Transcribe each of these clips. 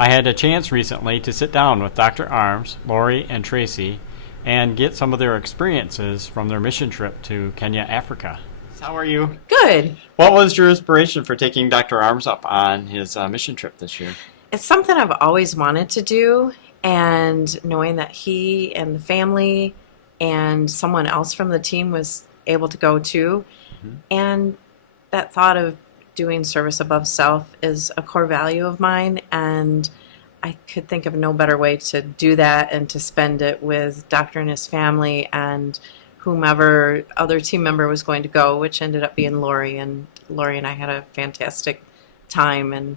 I had a chance recently to sit down with Dr. Arms, Lori, and Tracy and get some of their experiences from their mission trip to Kenya, Africa. How are you? Good. What was your inspiration for taking Dr. Arms up on his mission trip this year? It's something I've always wanted to do, and knowing that he and the family and someone else from the team was able to go too, and that thought of doing service above self is a core value of mine, and I could think of no better way to do that and to spend it with Doctor and his family and whomever other team member was going to go, which ended up being Lori, and Lori and I had a fantastic time. And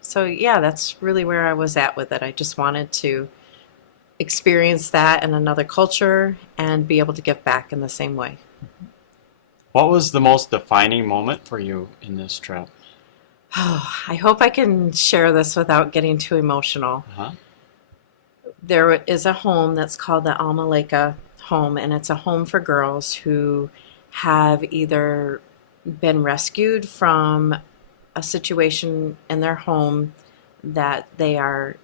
so yeah, that's really where I was at with it. I just wanted to experience that in another culture and be able to give back in the same way. What was the most defining moment for you in this trip? Oh, I hope I can share this without getting too emotional. Uh-huh. There is a home that's called the Almaleka home, and it's a home for girls who have either been rescued from a situation in their home that they are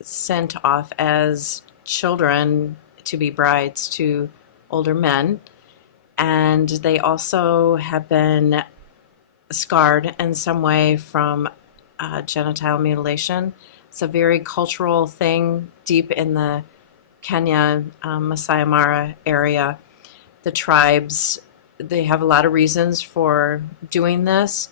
sent off as children to be brides to older men, and they also have been scarred in some way from genital mutilation. It's a very cultural thing deep in the Kenya, Masai Mara area. The tribes, they have a lot of reasons for doing this,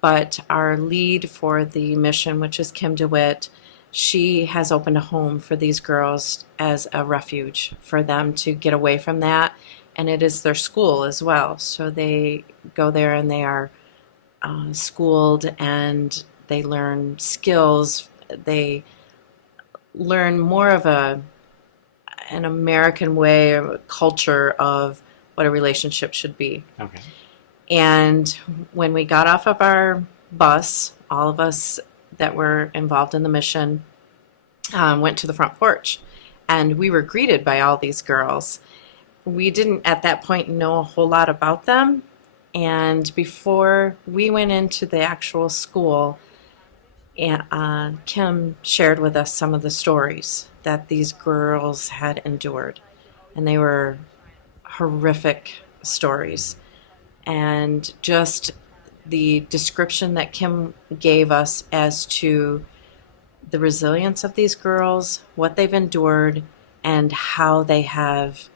but our lead for the mission, which is Kim DeWitt, she has opened a home for these girls as a refuge for them to get away from that, and it is their school as well. So they go there and they are schooled, and they learn skills. They learn more of an American way or a culture of what a relationship should be. Okay. And when we got off of our bus, all of us that were involved in the mission went to the front porch, and we were greeted by all these girls. We didn't at that point know a whole lot about them, and before we went into the actual school, Kim shared with us some of the stories that these girls had endured, and they were horrific stories. And just the description that Kim gave us as to the resilience of these girls, what they've endured, and how they have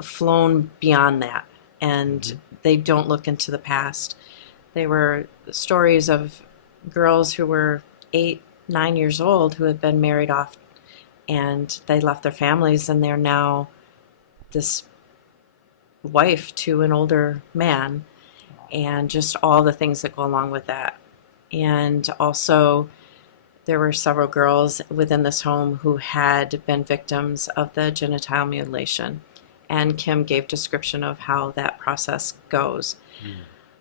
flown beyond that. And they don't look into the past. They were stories of girls who were 8, 9 years old who had been married off, and they left their families, and they're now this wife to an older man, and just all the things that go along with that. And also, there were several girls within this home who had been victims of the genital mutilation, and Kim gave description of how that process goes.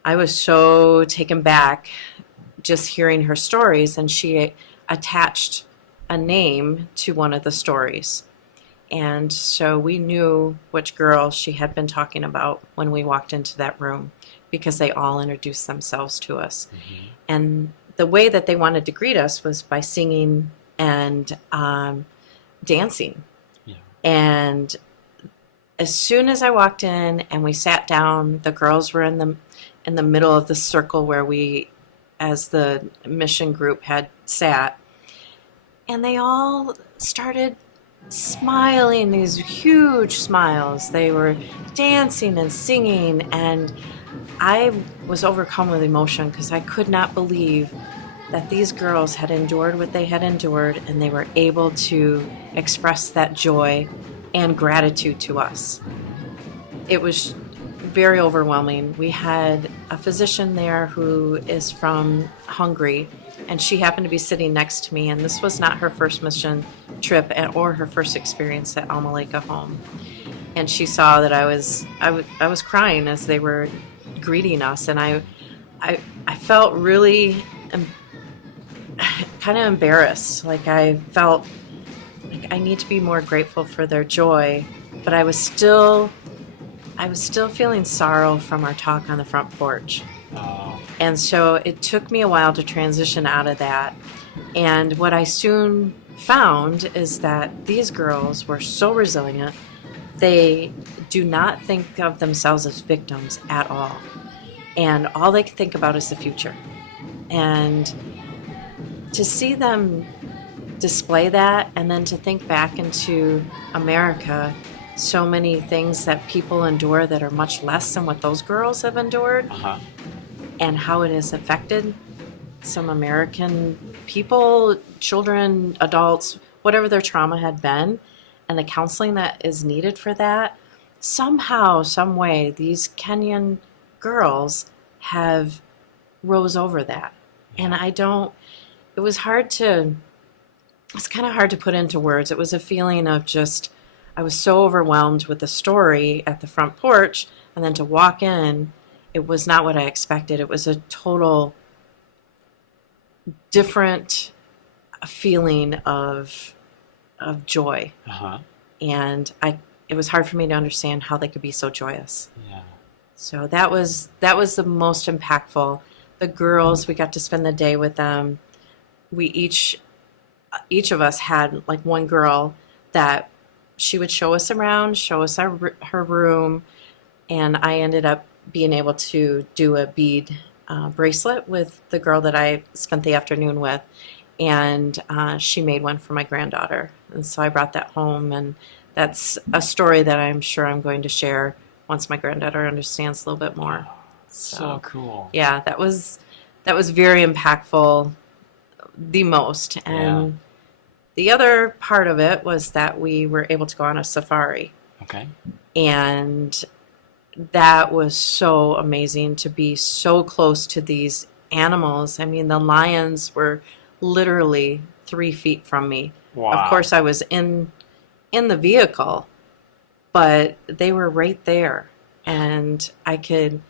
I was so taken back just hearing her stories, and she attached a name to one of the stories. And so we knew which girl she had been talking about when we walked into that room, because they all introduced themselves to us. And the way that they wanted to greet us was by singing and dancing. Yeah. And as soon as I walked in and we sat down, the girls were in the middle of the circle where we, as the mission group, had sat, and they all started smiling, these huge smiles. They were dancing and singing, and I was overcome with emotion because I could not believe that these girls had endured what they had endured, and they were able to express that joy and gratitude to us. It was very overwhelming. We had a physician there who is from Hungary, and she happened to be sitting next to me, and this was not her first mission trip or her first experience at Almaleka home. And she saw that I was crying as they were greeting us, and I felt really kind of embarrassed. Like, I felt like I need to be more grateful for their joy, but I was still feeling sorrow from our talk on the front porch. And so it took me a while to transition out of that. And what I soon found is that these girls were so resilient. They do not think of themselves as victims at all. And all they can think about is the future. And to see them display that, and then to think back into America, so many things that people endure that are much less than what those girls have endured, Uh-huh. and how it has affected some American people, children, adults, whatever their trauma had been, and the counseling that is needed for that. Somehow, some way, these Kenyan girls have rose over that. And I don't, it was hard to, it's kind of hard to put into words. It was a feeling of just, I was so overwhelmed with the story at the front porch, and then to walk in, it was not what I expected. It was a total different feeling of joy, Uh-huh. and it was hard for me to understand how they could be so joyous. Yeah. So that was the most impactful. The girls, we got to spend the day with them. We each of us had like one girl that she would show us around, show us her room, and I ended up being able to do a bead bracelet with the girl that I spent the afternoon with, and she made one for my granddaughter, and so I brought that home, and that's a story that I'm sure I'm going to share once my granddaughter understands a little bit more. So cool. Yeah, that was very impactful, the most. And the other part of it was that we were able to go on a safari. Okay. And that was so amazing to be so close to these animals. I mean, the lions were literally 3 feet from me. Wow. Of course, I was in the vehicle, but they were right there, and I could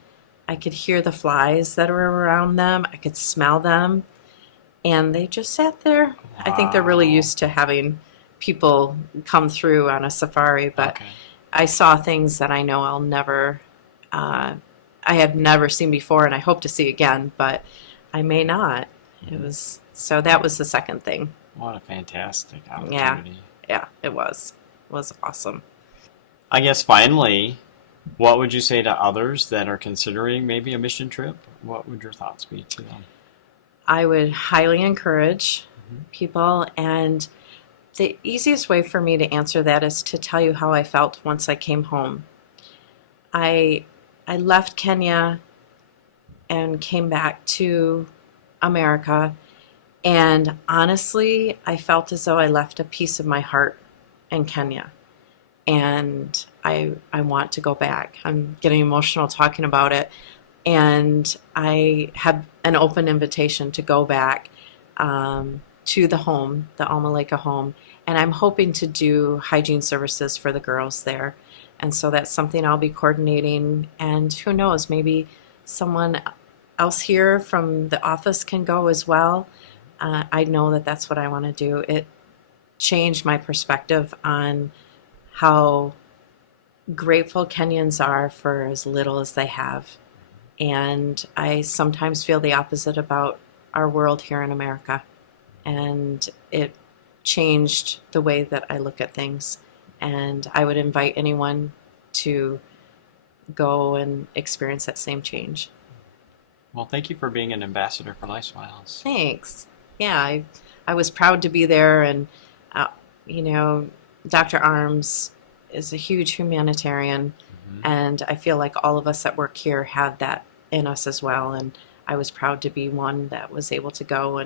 hear the flies that were around them. I could smell them, and they just sat there. Wow. I think they're really used to having people come through on a safari, but Okay. I saw things that I know I have never seen before, and I hope to see again, but I may not. So that was the second thing. What a fantastic opportunity. Yeah, it was awesome. I guess finally, what would you say to others that are considering maybe a mission trip? What would your thoughts be to them? I would highly encourage people, and the easiest way for me to answer that is to tell you how I felt once I came home. I left Kenya and came back to America, and honestly, I felt as though I left a piece of my heart in Kenya. And I want to go back. I'm getting emotional talking about it. And I have an open invitation to go back to the home, the Almaleka home. And I'm hoping to do hygiene services for the girls there. And so that's something I'll be coordinating. And who knows, maybe someone else here from the office can go as well. I know that that's what I want to do. It changed my perspective on how grateful Kenyans are for as little as they have. And I sometimes feel the opposite about our world here in America. And it changed the way that I look at things. And I would invite anyone to go and experience that same change. Well, thank you for being an ambassador for Life Smiles. Thanks. Yeah, I was proud to be there, and Dr. Arms is a huge humanitarian, and I feel like all of us that work here have that in us as well, and I was proud to be one that was able to go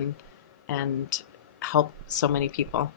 and help so many people.